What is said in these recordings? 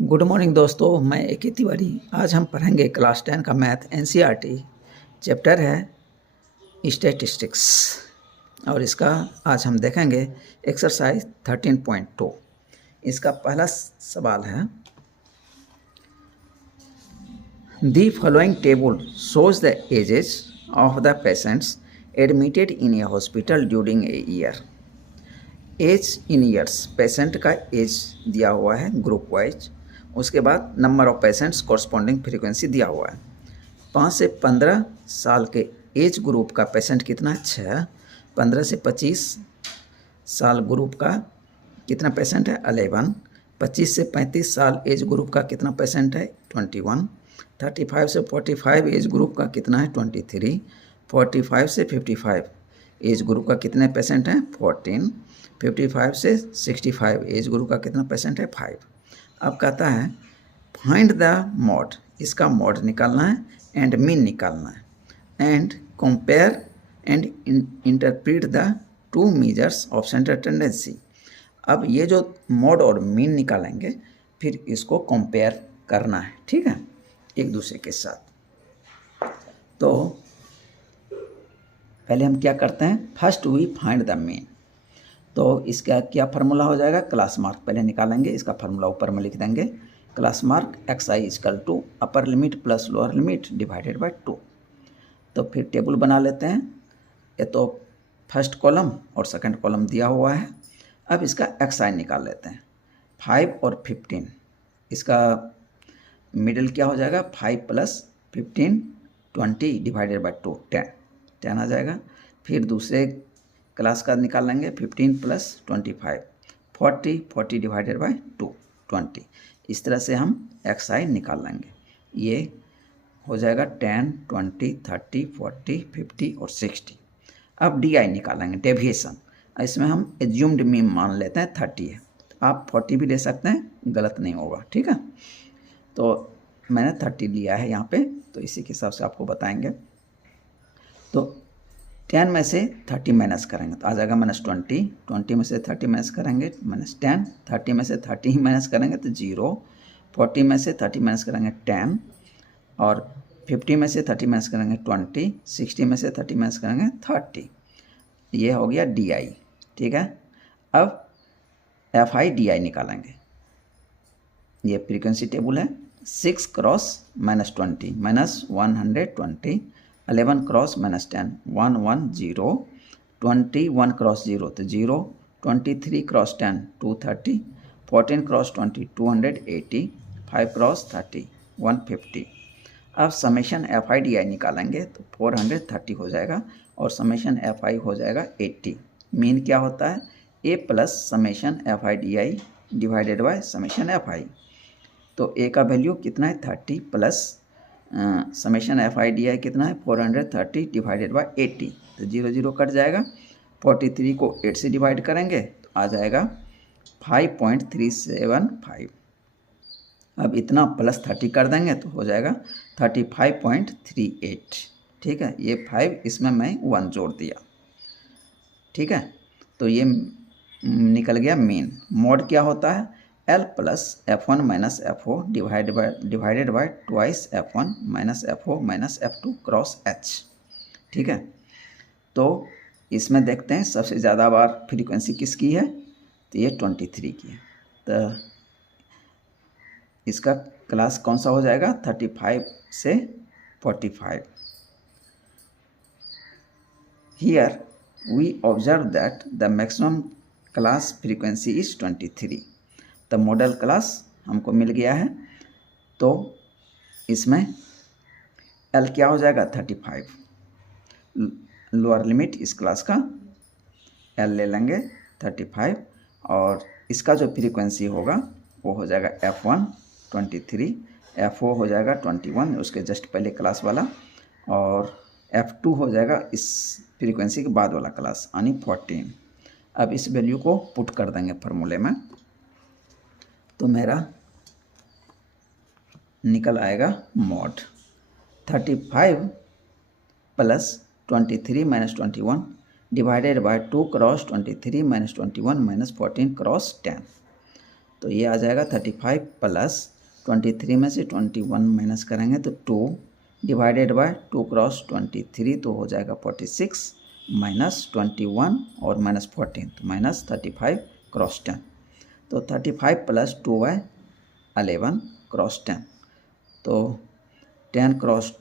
Good morning दोस्तों, मैं A K. Tiwari. आज हम पढ़ेंगे क्लास 10 का मैथ एनसीईआरटी। चैप्टर है स्टैटिस्टिक्स और इसका आज हम देखेंगे एक्सरसाइज 13.2। इसका पहला सवाल है, the following table shows the ages of the patients admitted in a hospital during a year. Age in years, patient का एज दिया हुआ है ग्रुप वाइज। उसके बाद number of patients corresponding frequency दिया हुआ है। 5 से 15 साल के एज ग्रुप का पेशेंट कितना है? 6। 15 से 25 साल ग्रुप का कितना पेशेंट है? 11। 25 से 35 साल एज ग्रुप का कितना पेशेंट है? 21। 35 से 45 एज ग्रुप का कितना है? 23। 45 से 55 एज ग्रुप का कितने पेशेंट हैं? 14। 55 से 65 एज ग्रुप का कितना पेशेंट है? 5। अब कहता है फाइंड द मॉड, इसका मॉड निकालना है एंड मीन निकालना है and compare and interpret the two measures of central tendency. अब ये जो मॉड और मीन निकालेंगे फिर इसको कंपेयर करना है, ठीक है, एक दूसरे के साथ। तो पहले हम क्या करते हैं, first we find the mean. तो इसका क्या फार्मूला हो जाएगा? क्लास मार्क पहले निकालेंगे, इसका फार्मूला ऊपर में लिख देंगे। Class mark x i equal to upper limit plus lower limit divided by 2। तो फिर टेबल बना लेते हैं। ये तो फर्स्ट कॉलम और सेकंड कॉलम दिया हुआ है। अब इसका एक्स आई निकाल लेते हैं। 5 और 15, इसका मिडिल क्या हो जाएगा? 5 प्लस 15 20 डिवाइडेड बाय 2 10 आ जाएगा। फिर दूसरे क्लास का निकाल लेंगे। 15 प्लस 25 40 डिवाइडेड बाय 2 20। इस तरह से हम एक्स आई निकाल लेंगे। ये हो जाएगा 10 20 30 40 50 और 60। अब डी आई निकालेंगे, डेविएशन। इसमें हम एज्यूम्ड मीन मान लेते हैं 30 है। आप 40 भी ले सकते हैं, गलत नहीं होगा, ठीक है। तो मैंने 30 लिया है यहाँ पे, तो इसी के हिसाब से आपको बताएंगे। तो 10 में से 30 माइनस करेंगे तो आ जाएगा -20। 20 में से 30 माइनस करेंगे -10। 30 में से 30 ही माइनस करेंगे तो 0। 40 में से 30 माइनस करेंगे 10 और 50 में से 30 माइनस करेंगे 20। 60 में से 30 माइनस करेंगे 30। ये हो गया डी आई, ठीक है। अब एफ आई डी आई निकालेंगे। ये फ्रीक्वेंसी टेबल है। 6 क्रॉस -20 -120। 11 क्रॉस -10 110। 21 क्रॉस 0 तो 0। 23 क्रॉस 10 230। 14 क्रॉस 20 280। 5 क्रॉस 30 150। अब समेशन एफ आई डी आई निकालेंगे तो 430 हो जाएगा और समेशन एफ आई हो जाएगा 80। मीन क्या होता है? A plus summation F I D I divided by summation F I. तो ए का वैल्यू कितना है? 30 plus summation F I D I कितना है? 430 डिवाइडेड बाय 80। तो 0 0 कट जाएगा। 43 को 8 से डिवाइड करेंगे तो आ जाएगा 5.375। अब इतना प्लस 30 कर देंगे तो हो जाएगा 35.38, ठीक है। ये 5 इसमें मैं 1 जोड़ दिया, ठीक है। तो ये निकल गया मीन। मॉड क्या होता है? L plus F1 minus FO divided by twice F1 minus FO minus F2 cross H, ठीक है। तो इसमें देखते हैं सबसे ज़्यादा बार फ्रीक्वेंसी किसकी है? तो ये 23 की है। तो इसका क्लास कौन सा हो जाएगा? 35 से 45। Here we observe that the maximum class frequency is 23। तो मॉडल क्लास हमको मिल गया है। तो इसमें L क्या हो जाएगा? 35। लोअर लिमिट इस क्लास का L ले लेंगे 35 और इसका जो फ्रीक्वेंसी होगा वो हो जाएगा F1 23, FO हो जाएगा 21 उसके जस्ट पहले क्लास वाला, और F2 हो जाएगा इस फ्रीक्वेंसी के बाद वाला क्लास यानी 14। अब इस वैल्यू को पुट कर देंगे फार्मूले में तो मेरा निकल आएगा mod 35 plus 23 minus 21 divided by 2 cross 23 minus 21 minus 14 cross 10। तो ये आ जाएगा 35 प्लस 23 में से 21 माइनस करेंगे तो 2 डिवाइडेड बाय 2 क्रॉस 23 तो हो जाएगा 46 माइनस 21 और माइनस 14 तो माइनस 35 क्रॉस 10 तो 35 प्लस 2/11 क्रॉस 10 तो 10 क्रॉस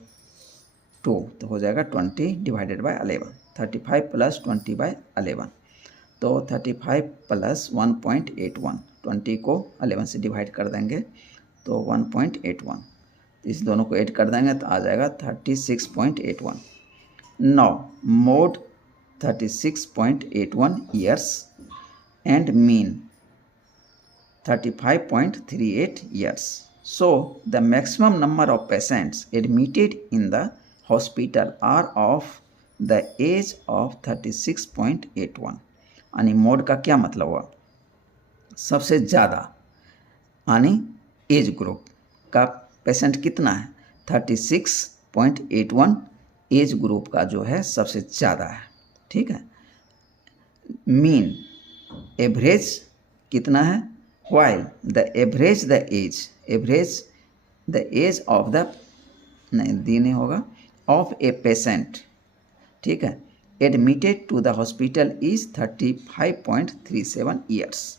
2 तो हो जाएगा 20 डिवाइडेड बाय 11 35 प्लस 20/11 तो 35 प्लस 1.81 20 को 11 से डिवाइड कर देंगे तो 1.81 इस दोनों को ऐड कर देंगे तो आ जाएगा 36.81 now mode 36.81 years and mean 35.38 years. So, the maximum number of patients admitted in the hospital are of the age of 36.81. यानी मोड का क्या मतलब हुआ? सबसे ज़्यादा यानी एज ग्रुप का पेशेंट कितना है? 36.81 एज ग्रुप का जो है सबसे ज़्यादा है, ठीक है। मीन एवरेज कितना है? while the average age of the नहीं होगा of a patient, ठीक है, admitted to the hospital is 35.37 years.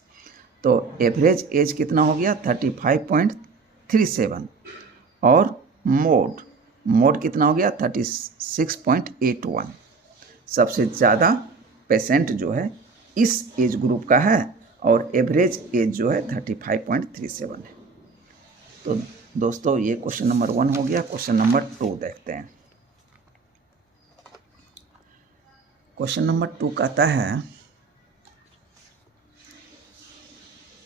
तो एवरेज एज कितना हो गया? 35.37 और मोड कितना हो गया? 36.81। सबसे ज़्यादा पेशेंट जो है इस एज ग्रुप का है और एवरेज एज जो है 35.37 है। तो दोस्तों ये क्वेश्चन नंबर 1 हो गया। क्वेश्चन नंबर 2 देखते हैं। क्वेश्चन नंबर 2 कहता है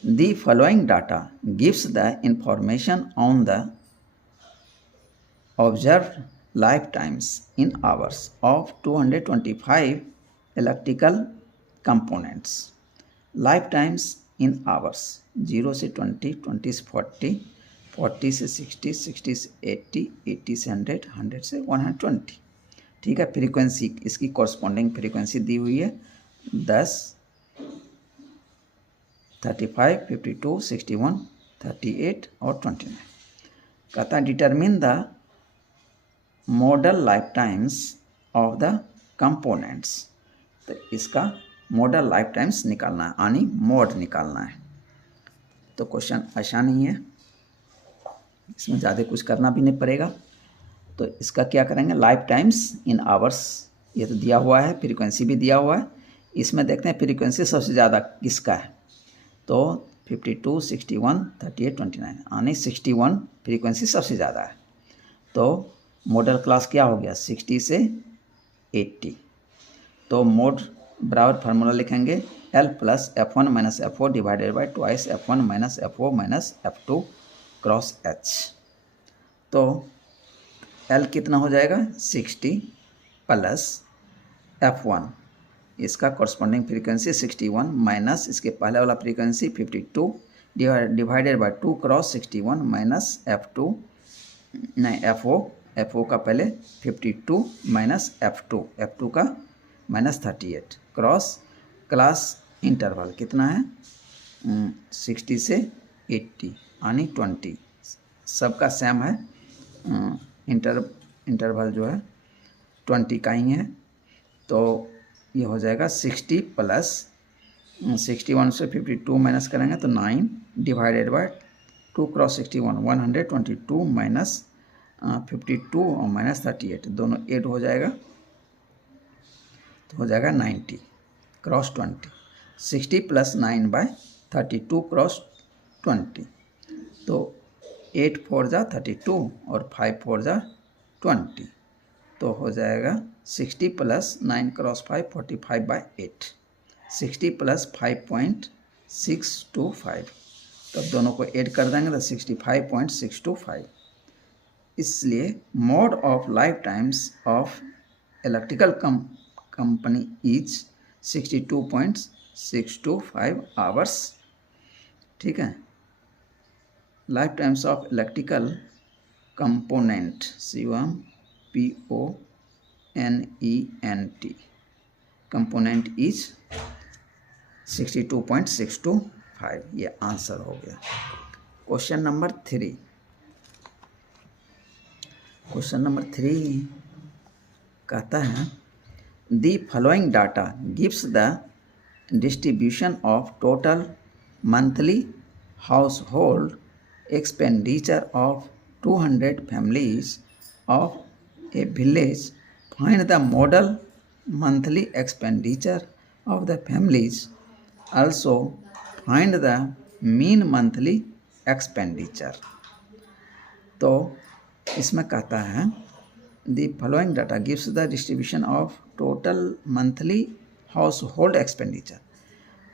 the following data gives the information on the observed life times in hours of 225 electrical components. Life times in hours 0 से 20, 20 से 40, 40 से 60, 60 से 80, 80 से 100, 100 से 120, ठीक है। फ्रीक्वेंसी इसकी कॉरस्पॉन्डिंग फ्रीक्वेंसी दी हुई है 10, 35, 52, 61, 38 और 29। कहता है determine the model life times of the components. तो इसका मॉडल लाइफ टाइम्स निकालना है यानी मोड निकालना है। तो क्वेश्चन आसान ही है, इसमें ज़्यादा कुछ करना भी नहीं पड़ेगा। तो इसका क्या करेंगे? लाइफ टाइम्स इन आवर्स ये तो दिया हुआ है, फ्रीक्वेंसी भी दिया हुआ है। इसमें देखते हैं फ्रीक्वेंसी सबसे ज़्यादा किसका है। तो 52, 61, 38, 29 यानी 61 फ्रीक्वेंसी सबसे ज़्यादा है। तो मॉडल क्लास क्या हो गया? 60 से 80। तो मोड बराबर फार्मूला लिखेंगे L plus F1 minus F4 divided by twice F1 minus F4 minus F2 cross H। तो L कितना हो जाएगा? 60 प्लस F1 इसका कॉरस्पॉन्डिंग फ्रीक्वेंसी 61 माइनस इसके पहले वाला frequency 52 divided by 2 cross 61 minus F2 नहीं FO का पहले 52 माइनस F2 का माइनस 38 क्रॉस क्लास इंटरवल कितना है? 60 से 80 यानी 20 सबका सेम है। इंटरवल जो है 20 का ही है। तो ये हो जाएगा 60 प्लस 61 से 52 माइनस करेंगे तो 9 डिवाइडेड बाय 2 क्रॉस 61 122 माइनस 52 और माइनस 38 दोनों ऐड हो जाएगा तो हो जाएगा 90 क्रॉस 20। 60 प्लस 9 बाय 32 क्रॉस 20 तो 8 4 जा 32 और 5 4 जा 20 तो हो जाएगा 60 प्लस 9 क्रॉस 5 45 बाई 8 60 प्लस 5.625 तो अब दोनों को ऐड कर देंगे तो 65.625। इसलिए mode of life times of electrical company is 62.625 hours. ठीक है। Life times of electrical component COMPONENT component is 62.625। 5, ये आंसर हो गया। क्वेश्चन नंबर 3, क्वेश्चन नंबर 3 कहता है the following data gives the distribution of total monthly household expenditure of 200 families of a village. Find the model monthly expenditure of the families. Also find the mean monthly expenditure. तो इसमें कहता है the following data gives the distribution of total monthly household expenditure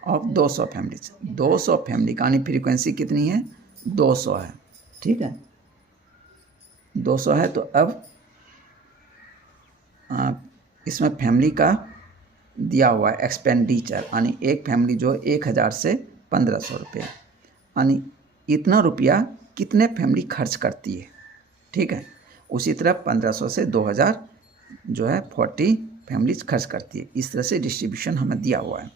of 200 families. 200 family का यानी frequency कितनी है? 200 है, ठीक है, 200 है। तो अब इसमें फैमिली का दिया हुआ है एक्सपेंडिचर, यानी एक फैमिली जो 1000 से 1500 रुपये, यानी इतना रुपया कितने फैमिली खर्च करती है, ठीक है। उसी तरह 1500 से 2000 जो है 40 फैमिली खर्च करती है। इस तरह से डिस्ट्रीब्यूशन हमें दिया हुआ है।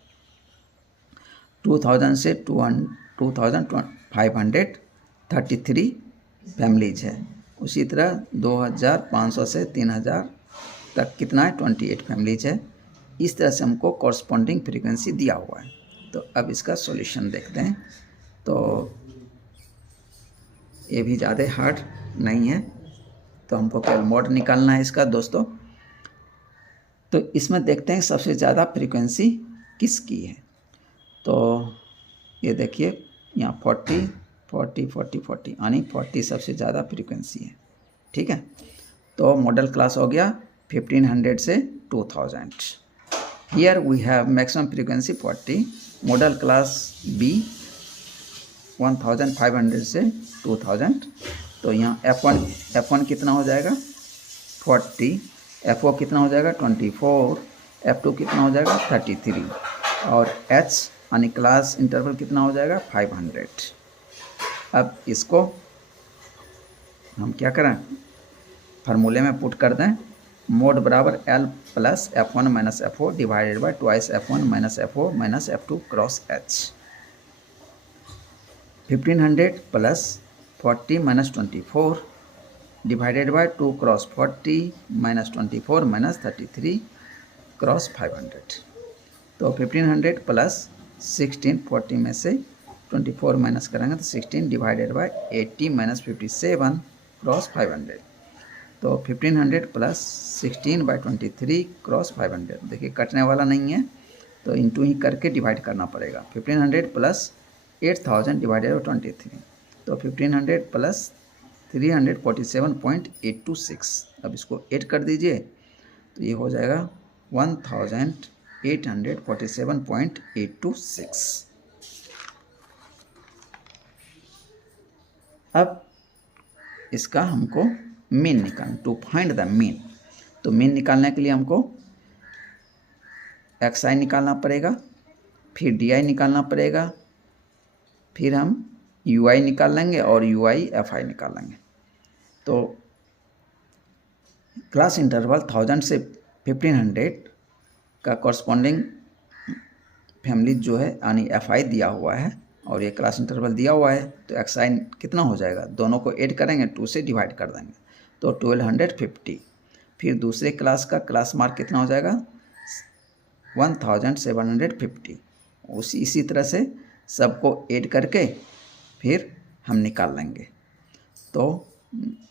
2000 से 2533 फैमिलीज है। उसी तरह 2500 से 3000 तक कितना है? 28 फैमिलीज है। इस तरह से हमको कॉरस्पॉन्डिंग फ्रीक्वेंसी दिया हुआ है। तो अब इसका सॉल्यूशन देखते हैं। तो ये भी ज़्यादा हार्ड नहीं है, तो हमको केवल मोड निकालना है इसका दोस्तों। तो इसमें देखते हैं सबसे ज़्यादा फ्रीक्वेंसी किसकी है। तो ये देखिए यहाँ 40 40 40 40 यानी 40 सबसे ज़्यादा फ्रीक्वेंसी है, ठीक है। तो मॉडल क्लास हो गया 1500 से 2000। Here we have maximum frequency 40, modal class be 1500 से 2000। तो यहाँ F1 कितना हो जाएगा? 40, F0 कितना हो जाएगा? 24, F2 कितना हो जाएगा? 33 और H यानी क्लास इंटरवल कितना हो जाएगा? 500। अब इसको हम क्या करें? फार्मूले में पुट कर दें। मोड बराबर L plus F1 minus F0 divided by twice F1 minus F0 minus F2 cross H। 1500 plus 40 minus 24 divided by 2 cross 40 minus 24 minus 33 cross 500। तो 1500 प्लस 16, 40 में से 24 माइनस करेंगे तो 16 डिवाइडेड बाई 80 माइनस 57 क्रॉस 500। तो 1500 plus 16 by 23 cross 500। देखिए कटने वाला नहीं है, तो इंटू ही करके डिवाइड करना पड़ेगा। 1500 प्लस 8000 डिवाइडेड बाई 23, तो 1500 प्लस 347.826। अब इसको 8 कर दीजिए तो ये हो जाएगा 1847.826। अब इसका हमको मीन निकालना, टू फाइंड द मीन। तो मीन निकालने के लिए हमको XI निकालना पड़ेगा, फिर DI निकालना पड़ेगा, फिर हम UI निकाल लेंगे और UI FI निकाल लेंगे। तो क्लास इंटरवल 1000 से 1500 का कॉरस्पॉन्डिंग फैमिली जो है यानी FI दिया हुआ है और ये क्लास इंटरवल दिया हुआ है, तो XI कितना हो जाएगा? दोनों को ऐड करेंगे, 2 से डिवाइड कर देंगे तो 1250। फिर दूसरे क्लास का क्लास मार्क कितना हो जाएगा? 1750। इसी तरह से सबको ऐड करके फिर हम निकाल लेंगे, तो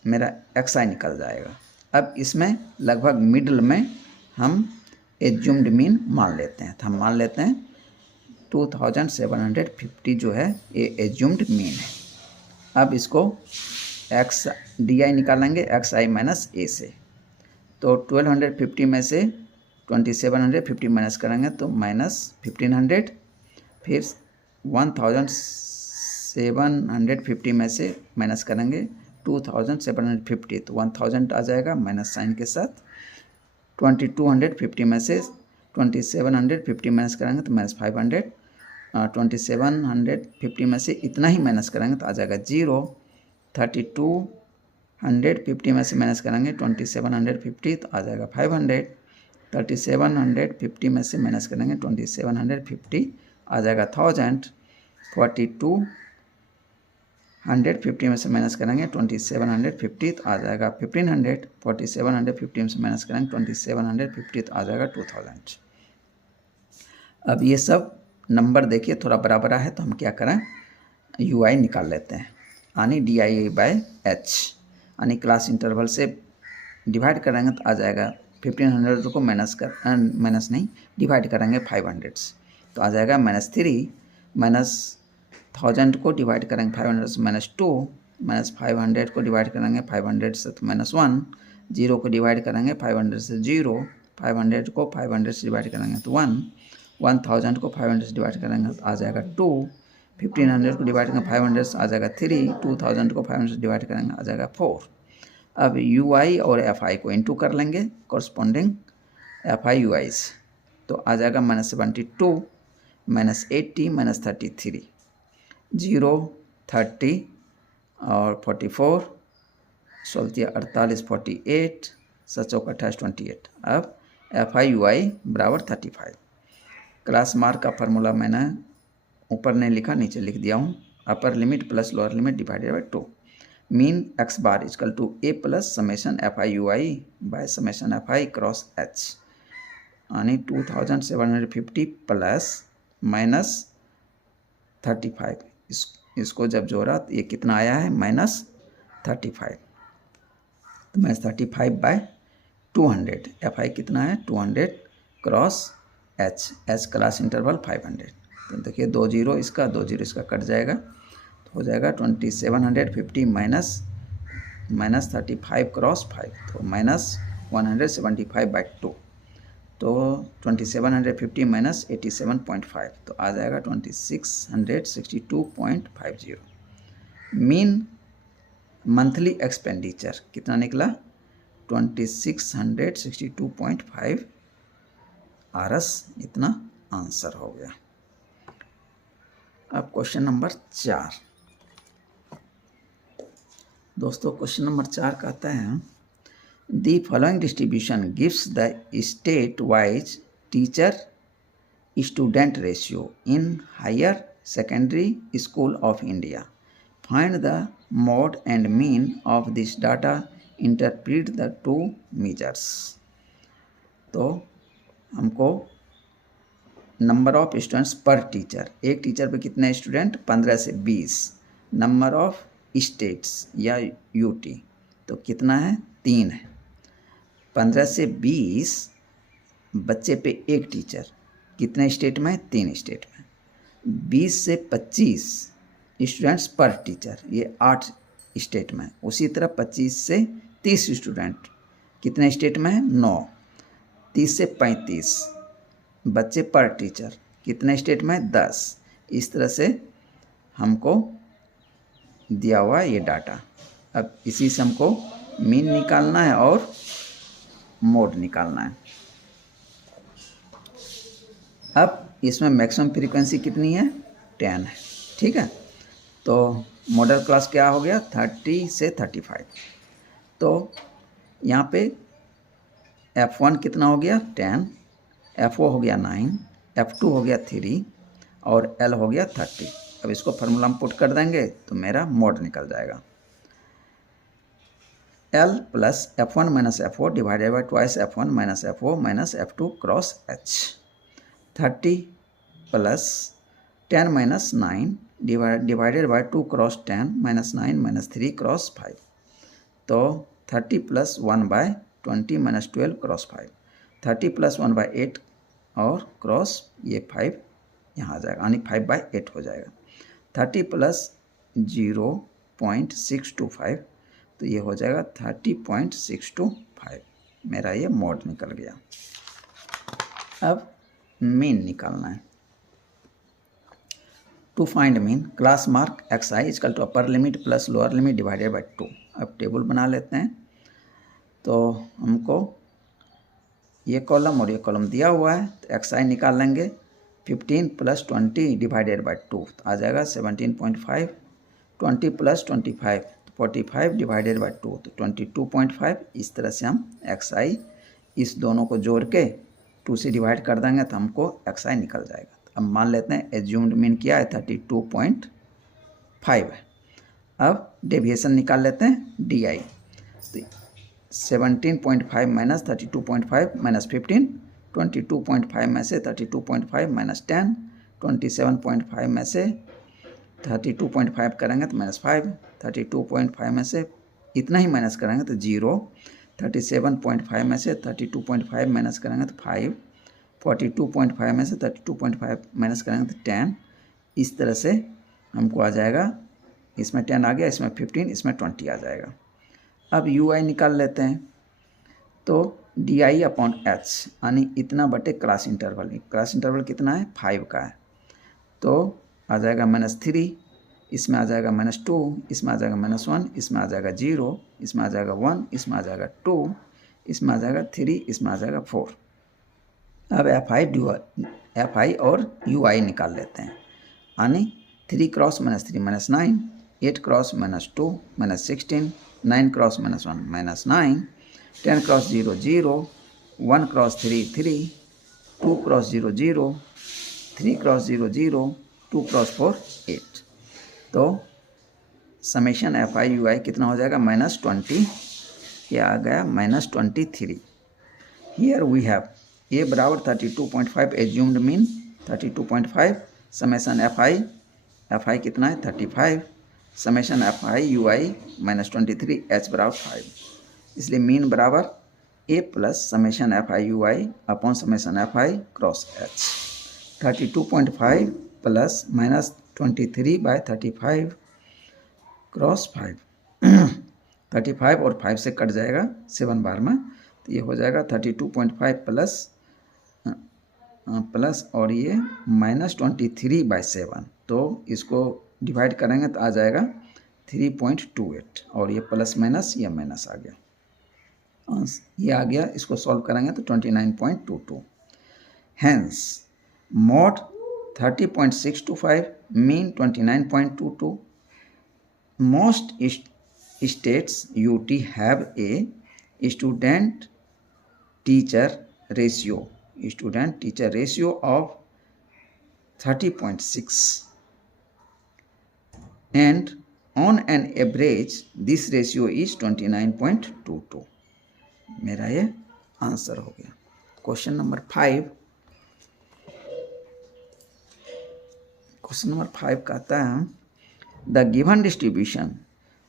मेरा XI निकल जाएगा। अब इसमें लगभग मिडल में हम एज्यूम्ड मीन मान लेते हैं। तो हम मान लेते हैं 2750 जो है ये एज्यूम्ड मीन है। अब इसको DI निकालेंगे XI माइनस A से। तो 1250 में से 2750 माइनस करेंगे तो माइनस 1500, फिर 1750 में से माइनस करेंगे 2750, तो 1000 आ जाएगा माइनस साइन के साथ। 2250 में से 2750 माइनस करेंगे तो माइनस 500, 2750 में से इतना ही माइनस करेंगे तो आ जाएगा 0। 3250 में से माइनस करेंगे 2750 तो आ जाएगा 500। 3750 में से माइनस करेंगे 2750 आ जाएगा 1000। 4250 में से माइनस करेंगे 2750 तो आ जाएगा 1500। 4750 में से माइनस करेंगे 2750 तो आ जाएगा 2000। अब ये सब नंबर देखिए थोड़ा बराबर है तो हम क्या करें, यू आई निकाल लेते हैं, यानी डी आई बाय एच, यानी क्लास इंटरवल से डिवाइड करेंगे तो आ जाएगा 1500 को माइनस नहीं डिवाइड करेंगे 500 से तो आ जाएगा -3, -1000 को डिवाइड करेंगे 500 से -2, -500 को डिवाइड करेंगे 500 से तो -1, 0 को डिवाइड करेंगे 500 से 0, 500 को 500 से डिवाइड करेंगे तो 1, 1000 को 500 से डिवाइड करेंगे तो आ जाएगा 2, 1500 को डिवाइड करेंगे 500 से आ जाएगा 3, 2000 को 500 से डिवाइड करेंगे आ जाएगा 4। अब यू आई और एफ आई को इनटू कर लेंगे कॉरस्पॉन्डिंग एफ आई यू आई से तो आ जाएगा -72, -80, -33, 0, 30 और 44, 16 48, 48, 7 28, 28। अब एफ आई यू आई बराबर 35। क्लास मार्क का फार्मूला मैंने ऊपर नहीं लिखा, नीचे लिख दिया हूँ, upper limit plus lower limit divided by 2। Mean x bar equal to a plus summation F I you i by summation F I cross h, यानी 2750 प्लस -35। इसको जब जोड़ा तो ये कितना आया है -35, तो -35 बाय 200, एफ आई कितना है 200 cross H, H class interval 500। तो देखिए 2 0 इसका 2 0 इसका कट जाएगा तो हो जाएगा 2750 माइनस 35 क्रॉस 5 तो -175 बाई 2, तो 2750 माइनस 87.5 तो आ जाएगा 2662.50। मीन मंथली एक्सपेंडिचर कितना निकला 2662.5 आरस, इतना आंसर हो गया। अब क्वेश्चन नंबर 4 दोस्तों, क्वेश्चन नंबर 4 कहता है the following distribution gives the state wise teacher student ratio in higher secondary school of India, find the mode and mean of this data, interpret the two measures. तो हमको number of students per teacher, एक teacher पे कितने student 15 से 20, number of states या UT तो कितना है 3 है, 15 से 20 बच्चे पे एक टीचर कितने स्टेट में 3 स्टेट में, 20 से 25 स्टूडेंट्स पर टीचर ये 8 स्टेट में, उसी तरह 25 से 30 स्टूडेंट कितने स्टेट में 9, 30 से 35 बच्चे पर टीचर कितने स्टेट में 10। इस तरह से हमको दिया हुआ ये डाटा। अब इसी से हमको मीन निकालना है और मोड निकालना है। अब इसमें मैक्सिमम फ्रीक्वेंसी कितनी है 10 है, ठीक है। तो मॉडल क्लास क्या हो गया 30 से 35। तो यहाँ पे F1 कितना हो गया 10, F0 हो गया 9, F2 हो गया 3 और L हो गया 30। अब इसको फार्मूला में पुट कर देंगे तो मेरा मोड निकल जाएगा, L plus F1 minus F4 divided by twice F1 minus F4 minus F2 cross H, 30 plus 10 minus 9 divided by 2 cross 10 minus 9 minus 3 cross 5, तो 30 plus 1 by 20 minus 12 cross 5, 30 plus 1 by 8 और cross ये 5 यहाँ आ जाएगा, यानी 5 by 8 हो जाएगा। 30 plus 0.625 तो ये हो जाएगा 30.625। मेरा ये मोड निकल गया। अब मीन निकालना है। To find mean class mark x i equal to upper limit plus lower limit divided by 2। अब टेबल बना लेते हैं। तो हमको ये कॉलम और ये कॉलम दिया हुआ है, तो एक्स आई निकाल लेंगे। 15 प्लस 20 डिवाइडेड बाई 2 तो आ जाएगा 17.5, 20 प्लस 25 तो 45 डिवाइडेड बाई 2 तो 22.5। इस तरह से हम एक्स आई इस दोनों को जोड़ के 2 से डिवाइड कर देंगे तो हमको एक्स आई निकल जाएगा। तो अब मान लेते हैं एज्यूम्ड मीन क्या है 32.5 है। अब डेविएशन निकाल लेते हैं डी आई। तो 17.5 माइनस 32.5 माइनस 15, 22.5 में से 32.5 माइनस 10, 27.5 में से 32.5 करेंगे तो -5, 32.5 में से इतना ही माइनस करेंगे तो 0, 37.5 में से 32.5 माइनस करेंगे तो 5, 42.5 में से 32.5 माइनस करेंगे तो 10। इस तरह से हमको आ जाएगा, इसमें 10 आ गया, इसमें 15, इसमें 20 आ जाएगा। अब यू आई निकाल लेते हैं। तो डी आई अपॉन एच यानी इतना बटे क्लास इंटरवल। क्लास इंटरवल कितना है 5 का है, तो आ जाएगा -3, इसमें आ जाएगा -2, इसमें आ जाएगा -1, इसमें आ जाएगा 0, इसमें आ जाएगा 1, इसमें आ जाएगा 2, इसमें आ जाएगा 3, इसमें आ जाएगा 4। अब एफ आई और यू आई निकाल लेते हैं। यानी 3 cross -3 -9, 8 cross -2 -16, 9 cross -1 -9, 10 cross 0 0, 1 cross 3 3, 2 cross 0 0, 3 cross 0 0, 2 cross 4 8। तो समेशन एफ आई यू आई कितना हो जाएगा -20, क्या आ गया -23। हियर वी हैव ए बराबर 32.5 assumed mean 32.5, summation F I कितना है 35, summation F I you I -23, H बराबर 5। इसलिए मीन बराबर A plus summation F I you I upon summation F I cross H. 32.5 plus -23/35 cross 5 35 और 5 से cut जाएगा 7 बार में, तो ये हो जाएगा 32.5 प्लस और ये -23/7। तो इसको डिवाइड करेंगे तो आ जाएगा 3.28 और ये प्लस माइनस ये माइनस आ गया, ये आ गया। इसको सॉल्व करेंगे तो 29.22। Hence mode 30.625 mean 29.22। Most states UT have a student teacher ratio of 30.6 and on an average this ratio is 29.22। मेरा ये आंसर हो गया। क्वेश्चन नंबर 5 कहता है the given distribution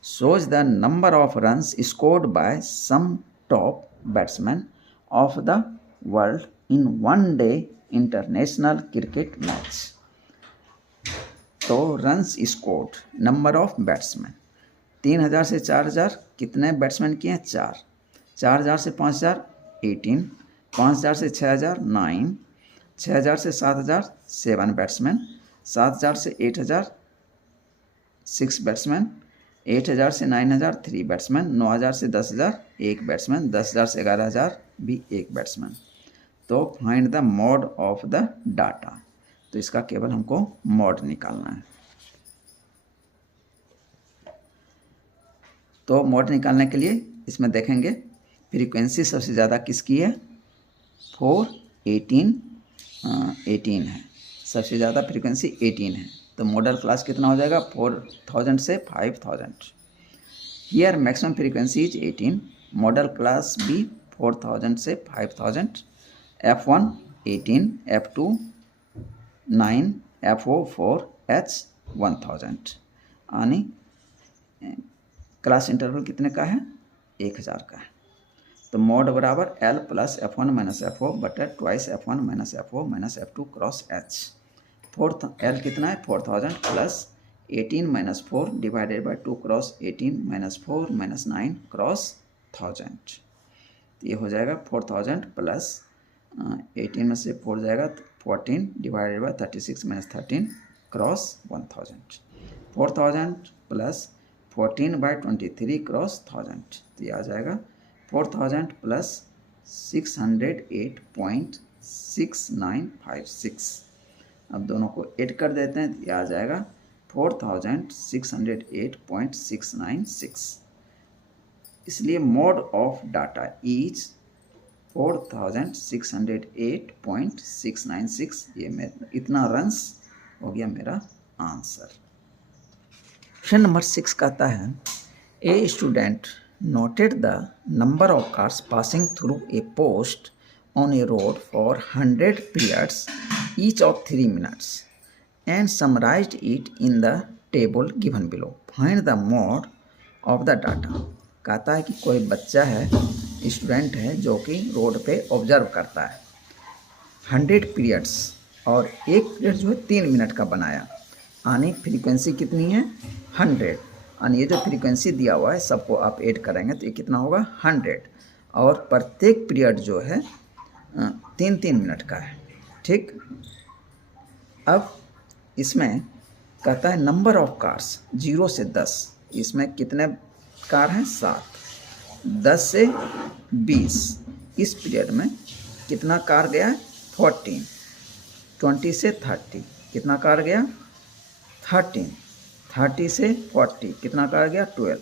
shows the number of runs scored by some top batsmen of the world in one day international cricket match। तो runs scored, number of batsman, 3000 से 4000 कितने batsman किए हैं 4, 4000 से 5000 18, 5000 से 6000 9, 6000 से 7000 7 बैट्समैन, 7000 से 8000 6 बैट्समैन, 8000 से 9000 3 बैट्समैन, 9000 से 10000 1 बैट्समैन, 10000 से 11000 भी 1 बैट्समैन। तो find the mod of the data. तो इसका केवल हमको मॉड निकालना है। तो मॉड निकालने के लिए इसमें देखेंगे फ्रीक्वेंसी सबसे ज़्यादा किसकी है 4 18 है, सबसे ज़्यादा फ्रीक्वेंसी 18 है। तो मॉडल क्लास कितना हो जाएगा 4000 से 5000। Here maximum frequency is 18, model class भी 4000 से 5000, F1 18, F2 9, FO 4, H 1000। यानी क्लास इंटरवल कितने का है 1000 का है। तो मॉड बराबर L plus F1 minus FO बटे twice F1 minus FO minus F2 cross H। L कितना है 4000 plus 18 minus 4 divided by 2 cross 18 minus 4 minus 9 cross 1000। तो ये हो जाएगा 4000 प्लस 18 में से 4 जाएगा 14 divided by 36 minus 13 cross 1000। 4000 plus 14/23 cross 1000। तो ये आ जाएगा 4000 प्लस 608.6956। अब दोनों को ऐड कर देते हैं तो ये आ जाएगा 4608.696। इसलिए मोड ऑफ डाटा इज 4608.696, ये मेरा इतना रन्स हो गया मेरा आंसर। क्वेश्चन नंबर 6 कहता है a student noted the number of cars passing through a post on A road for 100 periods each of 3 minutes and summarised it in the table given below, find the mode of the data. कहता है कि कोई बच्चा है, student है, जो कि road पे ऑब्जर्व करता है 100 पीरियड्स और एक पीरियड जो है 3 मिनट का बनाया, आनी फ्रीक्वेंसी कितनी है 100, और ये जो फ्रीक्वेंसी दिया हुआ है सबको आप ऐड करेंगे तो ये कितना होगा 100, और प्रत्येक पीरियड जो है 3-3 मिनट का है। ठीक, अब इसमें कहता है नंबर ऑफ कार्स 0 से 10, इसमें कितने कार हैं 7, 10 से 20, इस पीरियड में कितना कार गया है 14, 20 से 30 कितना कार गया 13, 30 से 40 कितना कार गया 12,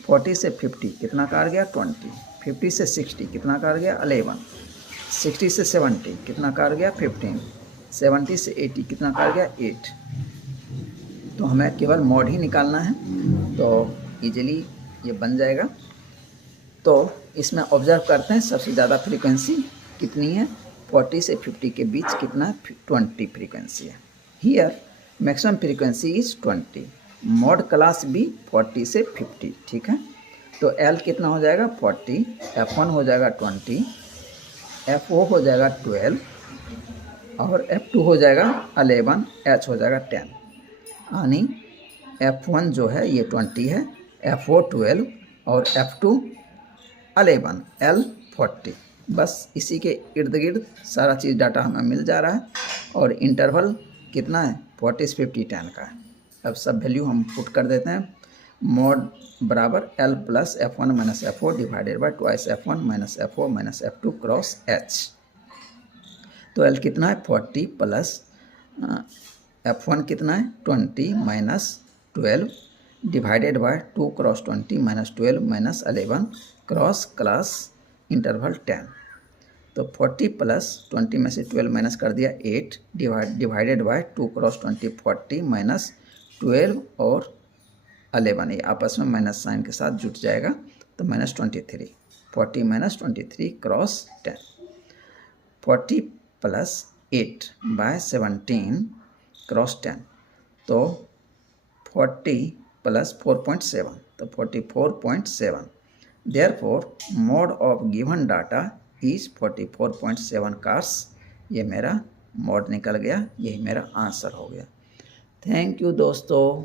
40 से 50 कितना कार गया 20, 50 से 60 कितना कार गया 11, 60 से 70 कितना कार गया 15, 70 से 80 कितना कार गया 8। तो हमें केवल मोड ही निकालना है तो इजीली ये बन जाएगा। तो इसमें ऑब्जर्व करते हैं सबसे ज़्यादा फ्रीक्वेंसी कितनी है 40 से 50 के बीच कितना 20 फ्रीक्वेंसी है। Here maximum frequency is 20, mode class भी 40 से 50। ठीक है, तो L कितना हो जाएगा 40, F1 हो जाएगा 20, FO हो जाएगा 12 और F2 हो जाएगा 11, H हो जाएगा 10, यानी F1 जो है ये 20 है, FO 12 और F2 11, L 40। बस इसी के इर्द गिर्द सारा चीज़ डाटा हमें मिल जा रहा है और इंटरवल कितना है 40, 50, 10 का है। अब सब वैल्यू हम पुट कर देते हैं। मोड बराबर L plus F1 minus F4 divided by twice F1 minus F4 minus F2 cross H। तो L कितना है 40 प्लस F1 कितना है 20 minus 12 divided by 2 cross 20 minus 12 minus 11 cross class interval 10। तो 40 प्लस 20 में से 12 माइनस कर दिया 8 डिवाइडेड बाय 2 क्रॉस 20 40 माइनस 12 और 11, ये आपस में माइनस साइन के साथ जुट जाएगा तो minus 23, 40 minus 23 cross 10, 40 plus 8 by 17 cross 10, तो 40 प्लस 4.7 तो 44.7। Therefore mode of given data is 44.7 cars. ये मेरा मोड निकल गया, यही मेरा आंसर हो गया। थैंक यू दोस्तों।